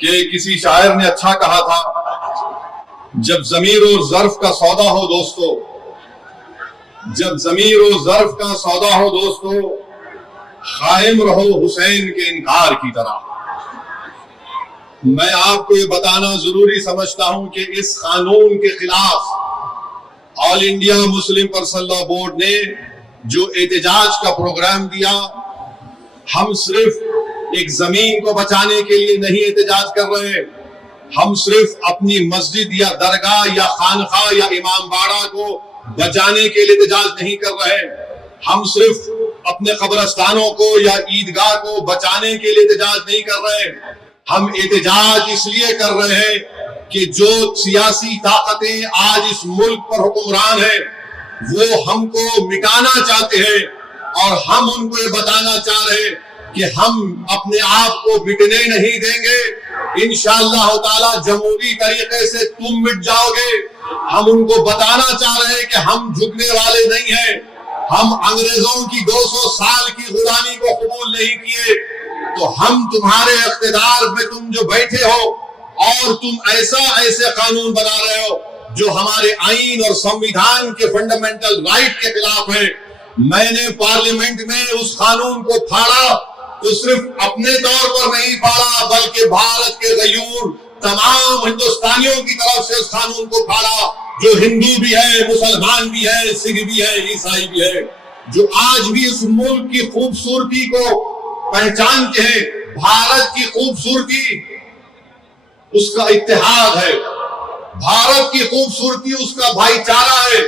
کہ کسی شاعر نے اچھا کہا تھا، جب ضمیر و ظرف کا سودا ہو دوستو، جب ضمیر و ظرف کا سودا ہو دوستو، قائم رہو حسین کے انکار کی طرح۔ میں آپ کو یہ بتانا ضروری سمجھتا ہوں کہ اس قانون کے خلاف All India Muslim Personal Law Board نے جو احتجاج کا پروگرام دیا، ہم صرف ایک زمین کو بچانے کے لیے نہیں احتجاج کر رہے، ہم صرف اپنی مسجد یا درگاہ یا خانقاہ یا امام باڑہ کو بچانے کے لیے احتجاج نہیں کر رہے، ہم صرف اپنے قبرستانوں کو یا عیدگاہ کو بچانے کے لیے احتجاج نہیں کر رہے، ہم احتجاج اس لیے کر رہے ہیں کہ جو سیاسی طاقتیں آج اس ملک پر حکمران ہیں وہ ہم کو مٹانا چاہتے ہیں، اور ہم ان کو یہ بتانا چاہ رہے ہیں کہ ہم اپنے آپ کو مٹنے نہیں دیں گے، انشاءاللہ تعالی جمہوری طریقے سے تم مٹ جاؤ گے۔ ہم ان کو بتانا چاہ رہے ہیں کہ ہم جھکنے والے نہیں ہیں، ہم انگریزوں کی 200 سال کی غلامی کو قبول نہیں کیے، تو ہم تمہارے اقتدار میں تم جو بیٹھے ہو اور تم ایسے قانون بنا رہے ہو جو ہمارے آئین اور سمویدھان کے فنڈامنٹل رائٹ کے خلاف ہے۔ میں نے پارلیمنٹ میں اس قانون کو پھاڑا تو صرف اپنے طور پر نہیں پھاڑا بلکہ بھارت کے غیور تمام ہندوستانیوں کی طرف سے اس قانون کو پھاڑا، جو ہندو بھی ہے، مسلمان بھی ہے، سکھ بھی ہے، عیسائی بھی ہے، جو آج بھی اس ملک کی خوبصورتی کو پہچانتے ہیں۔ بھارت کی خوبصورتی اس کا اتحاد ہے، بھارت کی خوبصورتی اس کا بھائی چارہ ہے،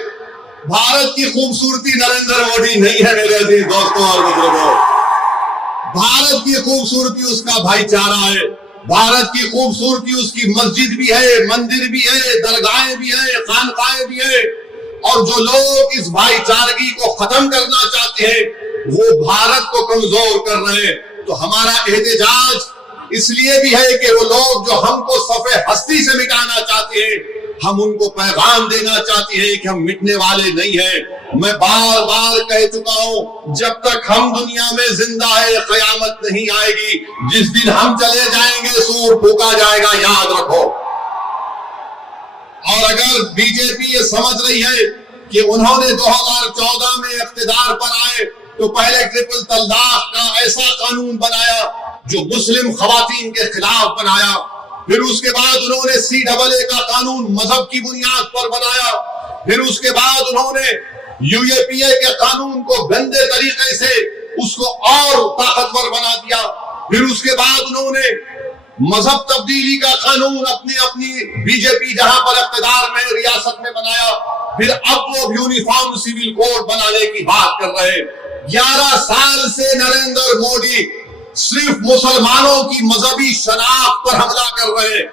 بھارت کی خوبصورتی نریندر مودی نہیں ہے میرے عزیز دوستوں اور بزرگوں، بھارت کی خوبصورتی اس کا بھائی چارہ ہے، بھارت کی خوبصورتی اس کی مسجد بھی ہے، مندر بھی ہے، درگاہیں بھی ہیں، خانقاہیں بھی ہیں، اور جو لوگ اس بھائی چارگی کو ختم کرنا چاہتے ہیں وہ بھارت کو کمزور کر رہے ہیں۔ تو ہمارا احتجاج اس لیے بھی ہے کہ وہ لوگ جو ہم کو صفِ ہستی سے مٹانا چاہتے ہیں، ہم ان کو پیغام دینا چاہتے ہیں کہ ہم مٹنے والے نہیں ہیں۔ میں بار بار کہہ چکا ہوں، جب تک ہم دنیا میں زندہ ہے قیامت نہیں آئے گی، جس دن ہم چلے جائیں گے سور پھونکا جائے گا، یاد رکھو۔ اور اگر بی جے پی یہ سمجھ رہی ہے کہ انہوں نے 2014 میں اقتدار پر آئے تو پہلے ٹرپل طلاق کا ایسا قانون بنایا جو مسلم خواتین کے خلاف بنایا، پھر اس کے بعد انہوں نے CAA کا قانون مذہب کی بنیاد پر بنایا، پھر اس کے بعد انہوں نے UAPA کے قانون کو گندے طریقے سے اس کو اور طاقتور بنا دیا، پھر اس کے بعد انہوں نے مذہب تبدیلی کا قانون اپنی بی جے پی جہاں پر اقتدار میں ریاست میں بنایا، پھر اب وہ یونیفارم سول کوڈ بنانے کی بات کر رہے ہیں۔ 11 سال سے نریندر مودی صرف مسلمانوں کی مذہبی شناخت پر حملہ کر رہے ہیں،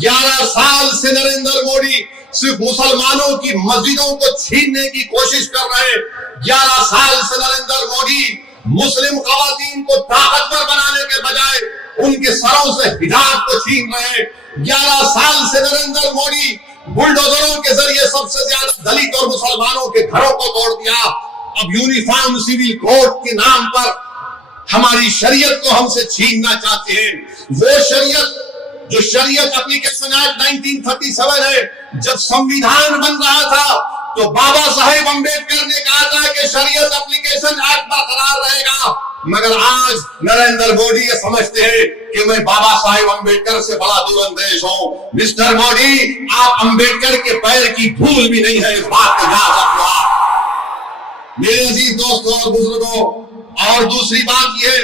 11 سال سے نریندر مودی صرف مسلمانوں کی مسجدوں کو چھیننے کی کوشش کر رہے ہیں، 11 سال سے نریندر مودی مسلم خواتین کو طاقتور بنانے کے بجائے ان کے سروں سے حجاب کو چھین رہے ہیں، 11 سال سے نریندر مودی بلڈوزروں کے ذریعے سب سے زیادہ دلت اور مسلمانوں کے گھروں کو توڑ دیا۔ اب یونیفارم سول کوڈ کے نام پر ہماری شریعت کو ہم سے چھیننا چاہتے ہیں، وہ شریعت جو شریعت اپلیکیشن ایکٹ 1937 ہے۔ جب سمویدھان بن رہا تھا تو بابا صاحب امبیڈکر نے کہا تھا کہ شریعت اپلیکیشن ایکٹ برقرار رہے گا، مگر آج نریندر مودی یہ سمجھتے ہیں کہ میں بابا صاحب امبیڈکر سے بڑا دور اندیش ہوں۔ مسٹر مودی، آپ امبیڈکر کے پیر کی دھول بھی نہیں ہے، اس بات کو یاد رکھو میرے عزیز دوستوں اور بزرگوں۔ اور دوسری بات یہ،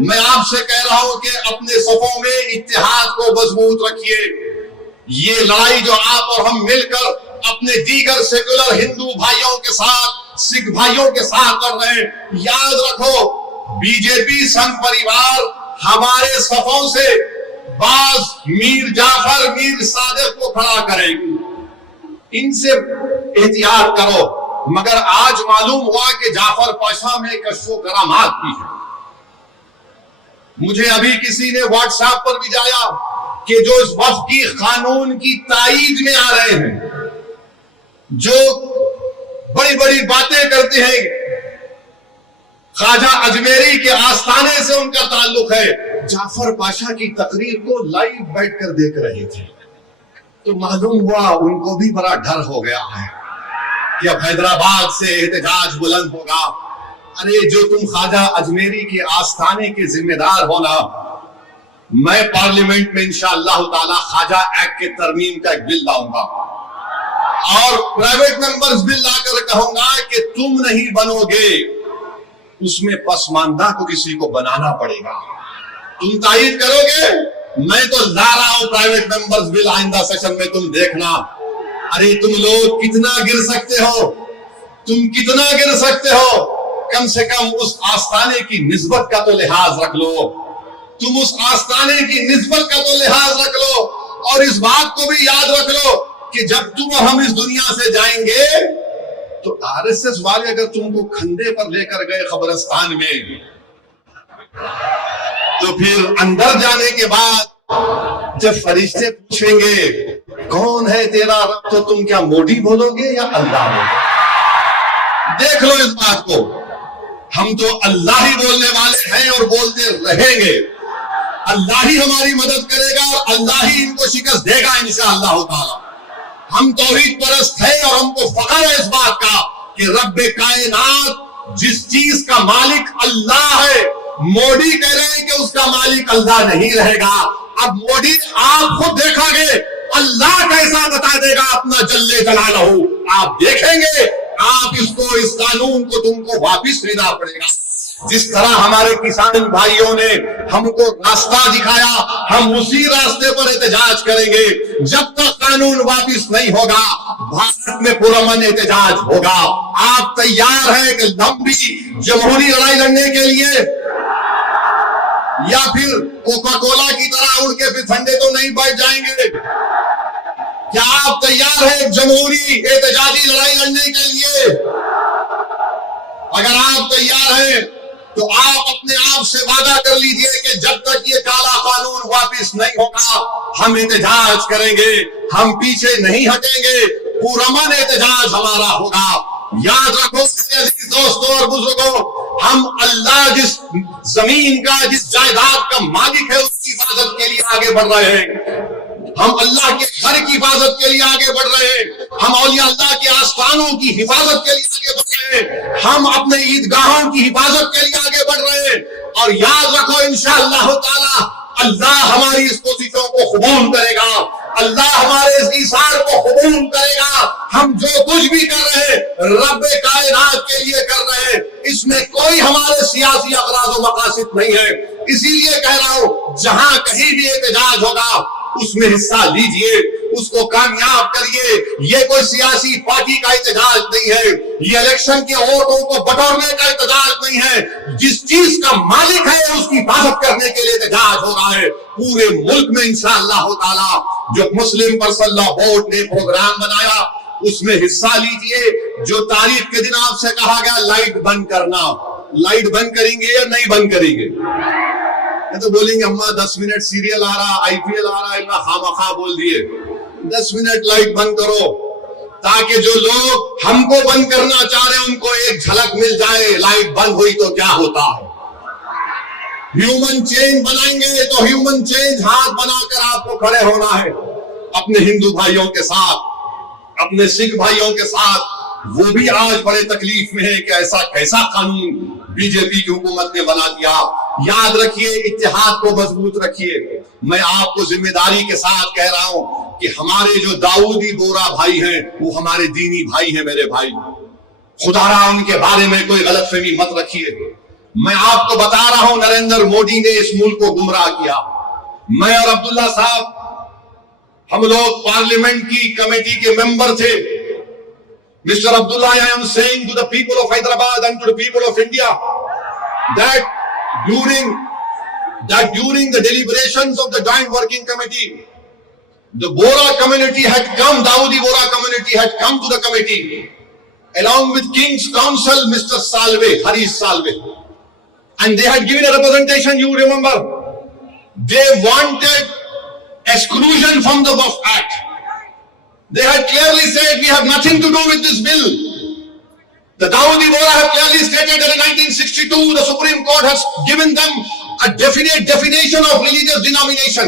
میں آپ سے کہہ رہا ہوں کہ اپنے صفوں میں اتحاد کو مضبوط رکھیے۔ یہ لڑائی جو آپ اور ہم مل کر اپنے دیگر سیکولر ہندو بھائیوں کے ساتھ، سکھ بھائیوں کے ساتھ کر رہے ہیں، یاد رکھو بی جے پی سنگھ پریوار ہمارے صفوں سے بعض میر جعفر، میر صادق کو کھڑا کرے گی، ان سے احتیاط کرو۔ مگر آج معلوم ہوا کہ جعفر پاشا میں کشف و کرامات بھی ہے۔ مجھے ابھی کسی نے واٹس ایپ پر بھی جایا کہ جو اس وفقی قانون کی تائید میں آ رہے ہیں، جو بڑی بڑی باتیں کرتے ہیں، خواجہ اجمیری کے آستانے سے ان کا تعلق ہے، जाफर पाशा की तकरीर को लाइव बैठकर देख रहे थे, तो मालूम हुआ उनको भी बड़ा डर हो गया है कि अब हैदराबाद से एहतजाज बुलंद होगा। अरे जो तुम ख्वाजा अजमेरी के आस्थाने के जिम्मेदार हो ना, मैं पार्लियामेंट में इंशाअल्लाह ताला ख्वाजा एक्ट के तरमीम का एक बिल लाऊंगा और प्राइवेट मेंबर्स बिल लाकर कहूंगा कि तुम नहीं बनोगे, उसमें पसमानदा को किसी को बनाना पड़ेगा। तुम तायीद करोगे, मैं तो ला रहा हूं प्राइवेट मेंबर्स बिल आइंदा सेशन में, तुम देखना। अरे तुम लोग कितना गिर सकते हो, तुम कितना गिर सकते हो, कम से कम उस आस्थाने की निस्बत का तो लिहाज रख लो, तुम उस आस्थाने की निस्बत का तो लिहाज रख लो। और इस बात को भी याद रख लो कि जब तुम और हम इस दुनिया से जाएंगे तो आरएसएस वाले अगर तुमको खंडे पर लेकर गए कब्रिस्तान में, तो फिर अंदर जाने के बाद जब फरिश्ते पूछेंगे कौन है तेरा रब, तो तुम क्या मोदी बोलोगे या अल्लाह बोलोगे? देख लो इस बात को, हम तो अल्लाह ही बोलने वाले हैं और बोलते रहेंगे। अल्लाह ही हमारी मदद करेगा और अल्लाह ही इनको शिकस्त देगा इंशाअल्लाह ताला। हम तौहीद परस्त हैं और हमको फख्र है इस बात का कि रब्बे कायनात जिस चीज का मालिक अल्लाह है, मोदी कह रहे हैं कि उसका मालिक अल्लाह नहीं रहेगा। अब मोदी आप खुद देखोगे अल्लाह कैसा बता देगा अपना जल्ले जलालहू, आप देखेंगे। आप इसको, इस कानून को तुमको वापिस लेना पड़ेगा। जिस तरह हमारे किसान भाइयों ने हमको रास्ता दिखाया, हम उसी रास्ते पर एहतजाज करेंगे। जब तक कानून वापिस नहीं होगा, भारत में पुरअमन एहतजाज होगा। आप तैयार हैं कि लंबी जमहूरी लड़ाई लड़ने के लिए, या फिर कोका कोला की तरह उड़ के फिर ठंडे तो नहीं बैठ जाएंगे? क्या आप तैयार हैं जमहूरी एहतजाजी लड़ाई लड़ने के लिए? अगर आप तैयार हैं तो आप अपने आप से वादा कर लीजिए कि जब तक ये काला कानून वापिस नहीं होगा, हम एहतजाज करेंगे, हम पीछे नहीं हटेंगे, पुरअमन एहतजाज हमारा होगा। याद रखो मेरे अजीज दोस्तों और बुजुर्गों, हम अल्लाह जिस जमीन का, जिस जायदाद का मालिक है, उसकी हिफाजत के लिए आगे बढ़ रहे हैं। हम अल्लाह के घर की हिफाजत के लिए आगे बढ़ रहे हैं, हम औलिया अल्लाह के आस्थानों की हिफाजत के लिए आगे बढ़ रहे हैं, हम अपने ईदगाहों की हिफाजत के लिए आगे बढ़ रहे हैं। और याद रखो इंशाअल्लाह ताला अल्लाह हमारी इस कोशिशों को कबूल करेगा, अल्लाह हमारे इस ईसार को कबूल करेगा। हम जो कुछ भी कर रहे हैं रब्बे कायनात के लिए कर रहे हैं, इसमें कोई हमारे सियासी अगराज़ व मकासिद नहीं है। इसीलिए कह रहा हूं, जहां कहीं भी एहतजाज होगा उसमें हिस्सा लीजिए, उसको कामयाब करिए। ये कोई सियासी पार्टी का एहतजाज नहीं है, ये इलेक्शन के वोटों को बटोरने का एहतजाज नहीं है। जिस चीज का मालिक है उसकी हिफाजत करने के लिए एहतजाज हो रहा है पूरे मुल्क में इंशाअल्लाह ताला। जो मुस्लिम पर्सनल लॉ बोर्ड ने प्रोग्राम बनाया उसमें हिस्सा लीजिए। जो तारीख के दिन आपसे कहा गया लाइट बंद करना, लाइट बंद करेंगे या नहीं बंद करेंगे? तो बोलेंगे अम्मा 10 मिनट सीरियल आ रहा, आईपीएल आ रहा है, खामखा बोल दिए। 10 मिनट लाइट बंद करो ताकि जो लोग हमको बंद करना चाह रहे हैं उनको एक झलक मिल जाए, लाइट बंद हुई तो क्या होता है। ह्यूमन चेंज बनाएंगे तो ह्यूमन चेंज हाथ बनाकर आपको खड़े होना है अपने हिंदू भाइयों के साथ, अपने सिख भाइयों के साथ। वो भी आज बड़े तकलीफ में है कि ऐसा कैसा कानून बीजेपी की हुकूमत ने बना दिया। याद रखिए, इत्तेहाद को मजबूत रखिए। मैं आपको जिम्मेदारी के साथ कह रहा हूं कि हमारे जो दाऊदी बोरा भाई हैं वो हमारे दीनी भाई हैं। मेरे भाई, खुदारा उनके बारे में कोई गलतफहमी मत रखिए। मैं आपको बता रहा हूं, नरेंद्र मोदी ने इस मुल्क को गुमराह किया। मैं और अब्दुल्ला साहब, हम लोग पार्लियामेंट की कमेटी के मेंबर थे। Mr. Abdullah, I am saying to the people of Hyderabad and to the people of India that during the deliberations of the Joint Working Committee, the Bora community had come, Dawoodi Bora community had come to the committee along with King's Counsel, Mr. Salve, Harish Salve, and they had given a representation. You remember, they wanted exclusion from the Waqf Act. They had clearly said, we have nothing to do with this bill. The Dawoodi Bohra have clearly stated that in 1962, the Supreme Court has given them a definite definition of religious denomination.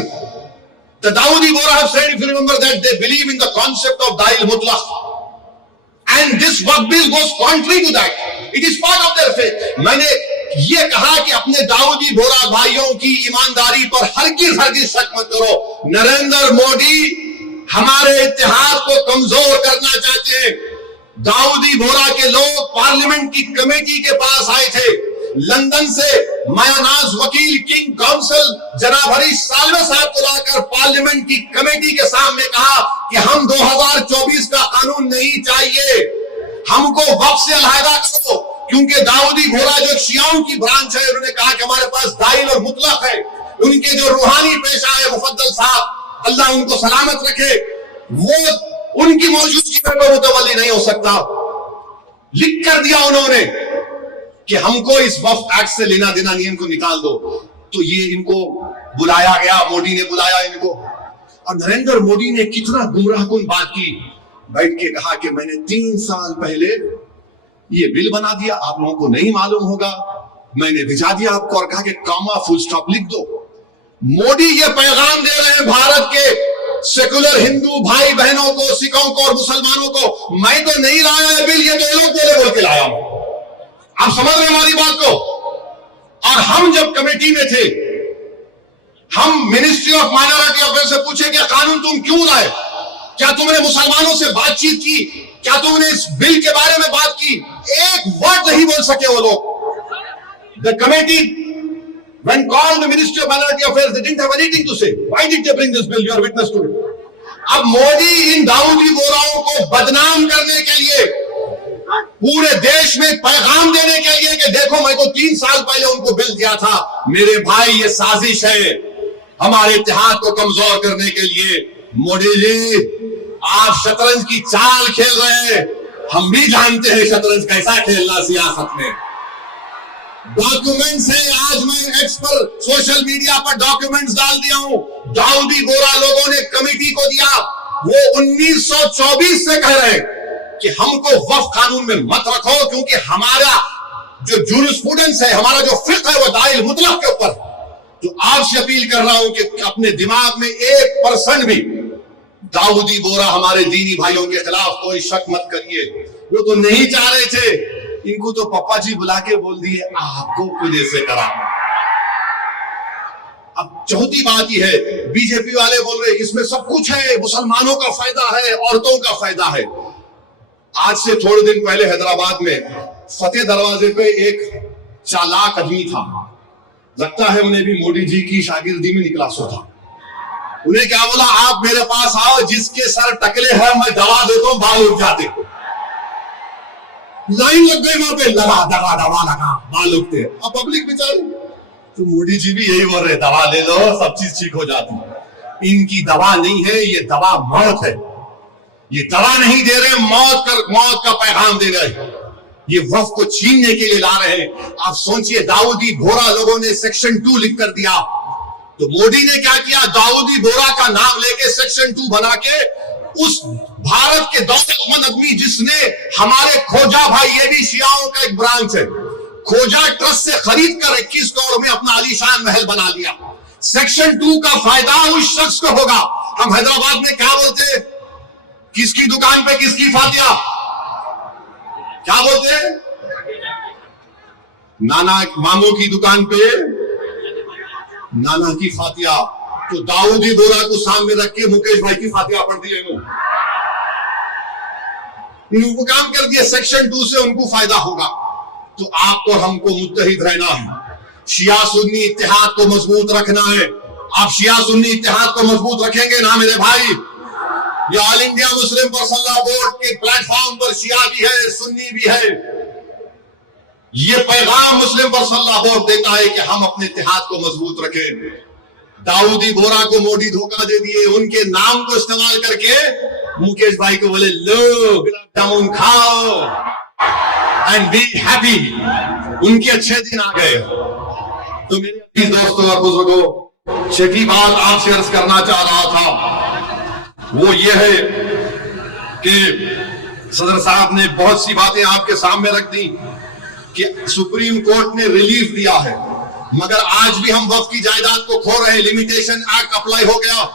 The Dawoodi Bohra have said, if you remember, that they believe in the concept of Da'il Mutlaq. And this Waqf bill goes contrary to that. It is part of their faith. मैंने ये कहा कि अपने दाऊदी बोरा भाइयों की ईमानदारी पर हरगिज शक मत करो। नरेंद्र मोदी हमारे इत्तेहाद को कमजोर करना चाहते हैं। दाऊदी बोरा के लोग पार्लियामेंट की कमेटी के पास आए थे, लंदन से मायानाज वकील किंग काउंसिल जनाब हरीश साल्वे साहब को लाकर पार्लियामेंट की कमेटी के सामने कहा कि हम 2024 का कानून नहीं चाहिए, हमको वक्फ से अलहदा करो, क्योंकि दाऊदी बोरा जो शियाओं की ब्रांच है, उन्होंने कहा कि हमारे पास दाइल और मुतलक है। उनके जो रूहानी पेशा है मुफद्दल साहब, अल्लाह उनको सलामत रखे, वो उनकी मौजूदगी में कोई मुतवल्ली नहीं हो सकता। लिख कर दिया उन्होंने कि हमको इस वक्फ एक्ट से लेना देना नहीं, इनको निकाल दो। तो ये इनको बुलाया गया, मोदी ने बुलाया इनको, और नरेंद्र मोदी ने कितना गुमराहकुन बात की, बैठ के कहा कि मैंने 3 साल पहले ये बिल बना दिया, आप लोगों को नहीं मालूम होगा, मैंने भिजा दिया आपको, और कहा कि कॉमा फुल स्टॉप लिख दो। मोदी ये पैगाम दे रहे हैं भारत के सेकुलर हिंदू भाई बहनों को, सिखों को और मुसलमानों को, मैं तो नहीं लाया है बिल, ये तो ये लोग बोल के लाया हूं। आप समझ रहे हमारी बात को? और हम जब कमेटी में थे, हम मिनिस्ट्री ऑफ माइनॉरिटी अफेयर्स से पूछे कि कानून तुम क्यों लाए, क्या तुमने मुसलमानों से बातचीत की, क्या तुमने इस बिल के बारे में बात की? एक वर्ड नहीं बोल सके वो लोग। The committee, when called the Ministry of Minority Affairs, they didn't have anything to say. Why did they bring this bill? You are witness to it. अब मोदी इन दाऊदी बोराओं को बदनाम करने के लिए, पूरे देश में पैगाम देने के लिए कि देखो मैं तो 3 साल पहले उनको बिल दिया था, मेरे भाई ये साजिश है हमारे इत्तेहाद को कमजोर करने के लिए। मोदी जी, आप शतरंज की चाल खेल रहे हैं, हम भी जानते हैं शतरंज कैसा खेलना सियासत में। डॉक्यूमेंट्स है, आज मैं एक्स पर सोशल मीडिया पर डॉक्यूमेंट्स डाल दिया हूं, दाऊदी बोरा लोगों ने कमेटी को दिया, वो 1924 से कह रहे हैं कि हमको वक्फ कानून में मत रखो, क्योंकि हमारा जो जूरिस्प्रूडेंस है, हमारा जो फिक्र है, वो दाइल मुतलक के ऊपर। तो आपसे अपील कर रहा हूं कि अपने दिमाग में 1% भी दाऊदी बोरा हमारे दीनी भाइयों के खिलाफ कोई शक मत करिए। वो तो नहीं चाह रहे थे, इनको तो पप्पा जी बुला के बोल दिए आपको खुद से करा। अब चौथी बात यह है, बीजेपी वाले बोल रहे इसमें सब कुछ है, मुसलमानों का फायदा है, औरतों का फायदा है। आज से थोड़े दिन पहले हैदराबाद में फतेह दरवाजे पे एक चालाक आदमी था, लगता है उन्हें भी मोदी जी की शागिर्दी में निकला सो था। उन्हें क्या बोला, आप मेरे पास आओ, जिसके सर टकले हैं मैं दवा देता हूं, बाल उठ जाते। लाइन लग गई वहां पे, लगा दवा दवा लगा, बाल उठते। अब पब्लिक बेचारी, तो मोदी जी भी यही बोल रहे, दवा ले लो सब चीज ठीक हो जाती। इनकी दवा नहीं है, ये दवा मौत है। ये दवा नहीं दे रहे, मौत का पैगाम दे रहे, ये वक्फ को छीनने के लिए ला रहे हैं। आप सोचिए, दाऊदी बोरा लोगों ने सेक्शन 2 लिख कर दिया, तो मोदी ने क्या किया, दाऊदी बोरा का नाम लेके सेक्शन 2 बना के उस भारत के दौलतमंद आदमी जिसने हमारे खोजा भाई, ये भी शियाओं का एक ब्रांच है, खोजा ट्रस्ट से खरीद कर 21 करोड़ में अपना आलीशान महल बना लिया। सेक्शन 2 का फायदा उस शख्स को होगा। हम हैदराबाद में क्या बोलते हैं, किसकी दुकान पे किसकी फातिया, क्या बोलते हैं, नाना मामू की दुकान पे नाना की फातिया। तो दाऊदी बोरा को सामने रख के मुकेश भाई की फातिया पढ़ दी, इनको काम कर दिया। सेक्शन 2 से उनको फायदा होगा। तो आपको हमको मुत्तहिद रहना है, शिया सुन्नी इत्तेहाद को मजबूत रखना है। आप शिया सुन्नी इत्तेहाद को मजबूत रखेंगे ना मेरे भाई, ये all India Muslim personal law board के प्लेटफॉर्म पर शिया भी है, सुन्नी भी है। ये पैगाम मुस्लिम पर्सनल लॉ बोर्ड देता है कि हम अपने इत्तेहाद को मजबूत रखें। दाऊदी बोरा को मोदी धोखा दे दिए, उनके नाम को इस्तेमाल करके मुकेश भाई को बोले लो गुलाब जामुन खाओ एंड बी हैप्पी, उनके अच्छे दिन आ गए। तो मेरे दोस्तों और बुजुर्गों, छठी बात आपसे अर्ज करना चाह रहा था वो ये है कि सदर साहब ने बहुत सी बातें आपके सामने रख दी कि सुप्रीम कोर्ट ने रिलीफ दिया है। مگر آج بھی ہم وقف کی جائیداد کو کھو رہے ہیں. لمیٹیشن ایکٹ اپلائی ہو گیا,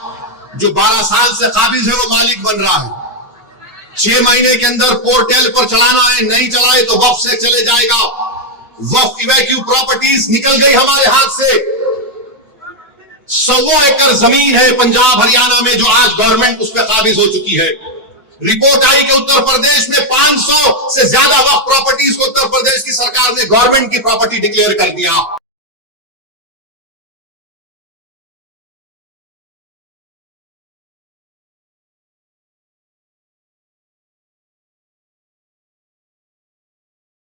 جو 12 سال سے قابض ہے وہ مالک بن رہا ہے. 6 مہینے کے اندر پورٹل پر چلانا ہے, نہیں چلائے تو وقف سے چلے جائے گا. وقف ایویکیو پراپرٹیز نکل گئی ہمارے ہاتھ سے. 100 ایکڑ زمین ہے پنجاب ہریانہ میں جو آج گورنمنٹ اس پہ قابض ہو چکی ہے. رپورٹ آئی کہ اتر پردیش میں 500 سے زیادہ وقف پراپرٹیز کو اتر پردیش کی سرکار نے گورنمنٹ کی پراپرٹی ڈکلیئر کر دیا.